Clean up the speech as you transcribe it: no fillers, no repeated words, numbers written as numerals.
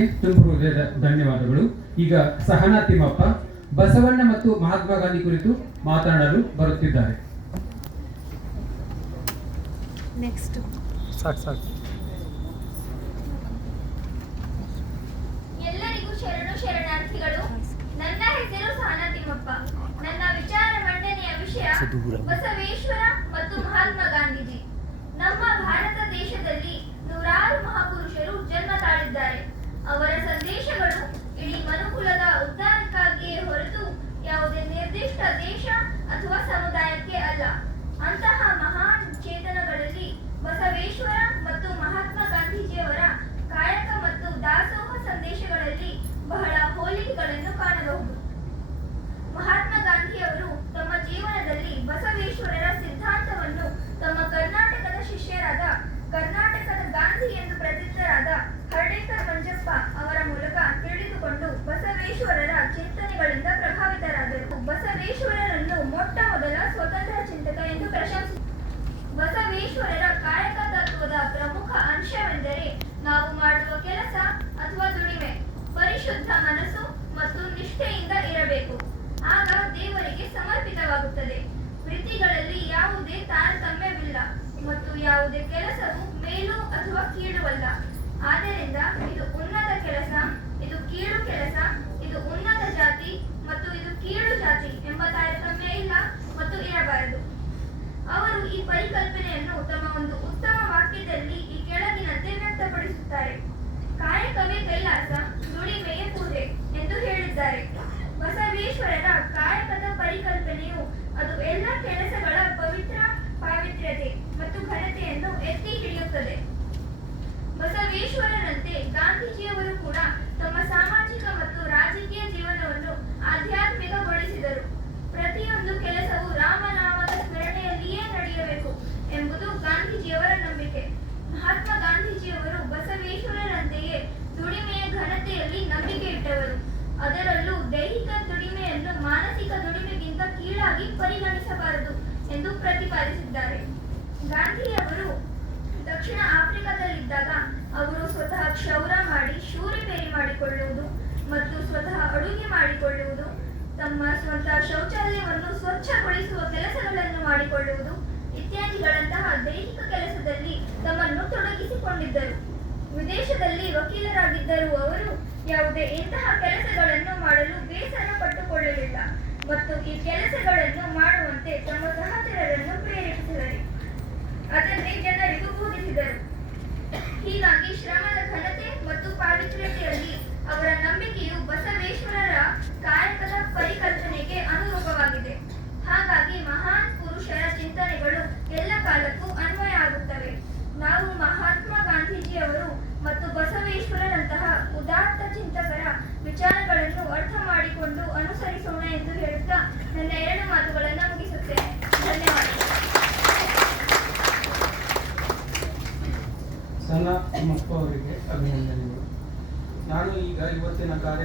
ತುಂಬ ಹೃದಯದ ಧನ್ಯವಾದಗಳು. ಈಗ ಸಹನಾ ತಿಮ್ಮಪ್ಪ ಬಸವಣ್ಣ ಮತ್ತು ಮಹಾತ್ಮ ಗಾಂಧಿ ಕುರಿತು ಮಾತನಾಡಲು ಬರುತ್ತಿದ್ದಾರೆ. ಎಲ್ಲರಿಗೂ ಶರಣಾರ್ಥಿಗಳು. ನನ್ನ ಹೆಸರು ಸಹನಾ ತಿಮ್ಮಪ್ಪ. ನನ್ನ ವಿಚಾರ ಮಂಡನೆಯ ವಿಷಯ ಬಸವೇಶ್ವರ ಮತ್ತು ಮಹಾತ್ಮ ಗಾಂಧೀಜಿ. ನಮ್ಮ ಭಾರತ ದೇಶದಲ್ಲಿ ನೂರಾರು ಮಹಾಪುರುಷರು ಜನ್ಮ ತಾಳಿದ್ದಾರೆ. ಅವರ ಸಂದೇಶಗಳು ಇಡೀ ಮನುಕುಲದ ಉದ್ಧಾರಕ್ಕಾಗಿಯೇ ಹೊರತು ಯಾವುದೇ ನಿರ್ದಿಷ್ಟ ದೇಶ ಅಥವಾ ಸಮುದಾಯಕ್ಕೆ ಅಲ್ಲ. ಅಂತಹ ಮಹಾನ್ ಚೇತನಗಳಲ್ಲಿ ಬಸವೇಶ್ವರ ಮತ್ತು ಮಹಾತ್ಮ ಗಾಂಧೀಜಿಯವರ ಕಾಯಕ ಮತ್ತು ದಾಸೋಹ ಸಂದೇಶಗಳಲ್ಲಿ ಬಹಳ ಹೋಲಿಕೆಗಳನ್ನು ಕಾಣಬಹುದು. ಮಹಾತ್ಮ ಗಾಂಧಿಯವರು ತಮ್ಮ ಜೀವನದಲ್ಲಿ ಬಸವೇಶ್ವರರ ಸಿದ್ಧಾಂತವನ್ನು ತಮ್ಮ ಕರ್ನಾಟಕದ ಶಿಷ್ಯರಾದ ಕರ್ನಾಟಕದ ಗಾಂಧಿ ಎಂದು ಪ್ರಸಿದ್ಧರಾದ ಹರ್ಡೇಕರ್ ಮಂಜಪ್ಪ ಅವರ ಮೂಲಕ ತಿಳಿದುಕೊಂಡು ಬಸವೇಶ್ವರರ ಚಿಂತನೆಗಳಿಂದ ಪ್ರಭಾವಿತರಾದರು. ಬಸವೇಶ್ವರರನ್ನು ಮೊಟ್ಟ ಮೊದಲ ಸ್ವತಂತ್ರ ಚಿಂತಕ ಎಂದು ಪ್ರಶಂಸಿಸಿದರು. ಬಸವೇಶ್ವರರ ಕಾಯಕ ತತ್ವದ ಪ್ರಮುಖ ಅಂಶವೆಂದರೆ ನಾವು ಮಾಡುವ ಕೆಲಸ ಅಥವಾ ದುಡಿಮೆ ಪರಿಶುದ್ಧ ಮನಸ್ಸು ಮತ್ತು ನಿಷ್ಠೆಯಿಂದ ಇರಬೇಕು. ಆಗ ದೇವರಿಗೆ ಸಮರ್ಪಿತವಾಗುತ್ತದೆ. ವೃತ್ತಿಗಳಲ್ಲಿ ಯಾವುದೇ ತಾರತಮ್ಯವಿಲ್ಲ ಮತ್ತು ಯಾವುದೇ ಕೆಲಸವು ಮೇಲು ಅಥವಾ ಕೀಳುವಲ್ಲ. ಆದ್ದರಿಂದ ಇದು ಉನ್ನತ ಕೆಲಸ, ಇದು ಕೀಳು ಕೆಲಸ, ಇದು ಉನ್ನತ ಜಾತಿ ಮತ್ತು ಇದು ಕೀಳು ಜಾತಿ ಎಂಬ ತಾರತಮ್ಯ ಇಲ್ಲ ಮತ್ತು ಇರಬಾರದು. ಅವರು ಈ ಪರಿಕಲ್ಪನೆಯನ್ನು ತಮ್ಮ ಒಂದು ಉತ್ತಮ ವಾಕ್ಯದಲ್ಲಿ ಈ ಕೆಳಗಿನಂತೆ ವ್ಯಕ್ತಪಡಿಸುತ್ತಾರೆ. ಕಾಯಕವೇ ಕೈಲಾಸ, ದುಡಿಮೆಯೇ ಪೂಜೆ ಎಂದು ಹೇಳಿದ್ದಾರೆ. ಬಸವೇಶ್ವರರ ಕಾಯಕದ ಪರಿಕಲ್ಪನೆಯು ಅದು ಎಲ್ಲ ಕೆಲಸಗಳ ಪಾವಿತ್ರ್ಯತೆ ಮತ್ತು ಘನತೆಯನ್ನು ಎತ್ತಿ ಹಿಡಿಯುತ್ತದೆ. ಬಸವೇಶ್ವರರಂತೆ ಗಾಂಧೀಜಿಯವರು ಕೂಡ ತಮ್ಮ ಸಾಮಾಜಿಕ ಮತ್ತು ರಾಜಕೀಯ ಜೀವನವನ್ನು ಆಧ್ಯಾತ್ಮಿಕಗೊಳಿಸಿದರು. ಪ್ರತಿಯೊಂದು ಕೆಲಸವು ರಾಮನಾಮದ ಸ್ಮರಣೆಯಲ್ಲಿಯೇ ನಡೆಯಬೇಕು ಎಂಬುದು ಗಾಂಧೀಜಿಯವರ ನಂಬಿಕೆ. ಮಹಾತ್ಮ ಗಾಂಧೀಜಿಯವರು ಬಸವೇಶ್ವರರಂತೆಯೇ ದುಡಿಮೆಯ ಘನತೆಯಲ್ಲಿ ನಂಬಿಕೆ ಇಟ್ಟವರು. ಅದರಲ್ಲೂ ದೈಹಿಕ ದುಡಿಮೆಯನ್ನು ಮಾನಸಿಕ ದುಡಿಮೆಗಿಂತ ಕೀಳಾಗಿ ಪರಿಗಣಿಸಬಾರದು ಎಂದು ಪ್ರತಿಪಾದಿಸಿದ್ದಾರೆ. ಗಾಂಧಿಯವರು ದಕ್ಷಿಣ ಆಫ್ರಿಕಾದಲ್ಲಿದ್ದಾಗ ಅವರು ಸ್ವತಃ ಕ್ಷೌರ ಮಾಡಿ ಶೂರಿಬೇರಿ ಮಾಡಿಕೊಳ್ಳುವುದು ಮತ್ತು ಸ್ವತಃ ಅಡುಗೆ ಮಾಡಿಕೊಳ್ಳುವುದು, ತಮ್ಮ ಸ್ವಂತ ಶೌಚಾಲಯವನ್ನು ಸ್ವಚ್ಛಗೊಳಿಸುವ ಕೆಲಸಗಳನ್ನು ಮಾಡಿಕೊಳ್ಳುವುದು ಇತ್ಯಾದಿಗಳಂತಹ ದೈಹಿಕ ಕೆಲಸದಲ್ಲಿ ತಮ್ಮನ್ನು ತೊಡಗಿಸಿಕೊಂಡಿದ್ದರು. ವಿದೇಶದಲ್ಲಿ ವಕೀಲರಾಗಿದ್ದರೂ ಅವರು ಯಾವುದೇ ಇಂತಹ ಕೆಲಸಗಳನ್ನು ಮಾಡಲು ಬೇಸರ ಪಟ್ಟುಕೊಳ್ಳಲಿಲ್ಲ ಮತ್ತು ಈ ಕೆಲಸಗಳನ್ನು ಮಾಡುವಂತೆ ತಮ್ಮ ಸಹಚರರನ್ನು ಪ್ರೇರೇಪಿಸಿದರು. ಅದನ್ನೇ ಜನರಿಗೂ ಬೋಧಿಸಿದರು. ಹೀಗಾಗಿ ಶ್ರಮದ ಘನತೆ ಮತ್ತು ಪಾವಿತ್ರ್ಯತೆಯಲ್ಲಿ ಅವರ ನಂಬಿಕೆಯು ಬಸವೇಶ್ವರರ ಕಾಯಕದ ಪರಿಕಲ್ಪನೆಗೆ ಅನುರೂಪವಾಗಿದೆ. ಹಾಗಾಗಿ ಮಹಾನ್ ಪುರುಷರ ಚಿಂತನೆಗಳು ಎಲ್ಲ ಕಾಲಕ್ಕೂ ಅನ್ವಯ ಆಗುತ್ತವೆ. ನಾವು ಮಹಾತ್ಮ ಗಾಂಧೀಜಿಯವರು ಮತ್ತು ಬಸವೇಶ್ವರರಂತಹ ಉದಾತ್ತ ಚಿಂತಕರ ವಿಚಾರಗಳನ್ನು ಅರ್ಥ ಮಾಡಿಕೊಂಡು ಅನುಸರಿಸೋಣ ಎಂದು ಹೇಳುತ್ತಾ ನನ್ನ 2 ಮಾತುಗಳನ್ನು ಮುಗಿಸುತ್ತೇನೆ. ಧನ್ಯವಾದಗಳು. ಸಹನಾ ತಿಮ್ಮಪ್ಪ ಅವರಿಗೆ ಅಭಿನಂದನೆಗಳು. ನಾನು ಈಗ ಇವತ್ತಿನ ಕಾರ್ಯ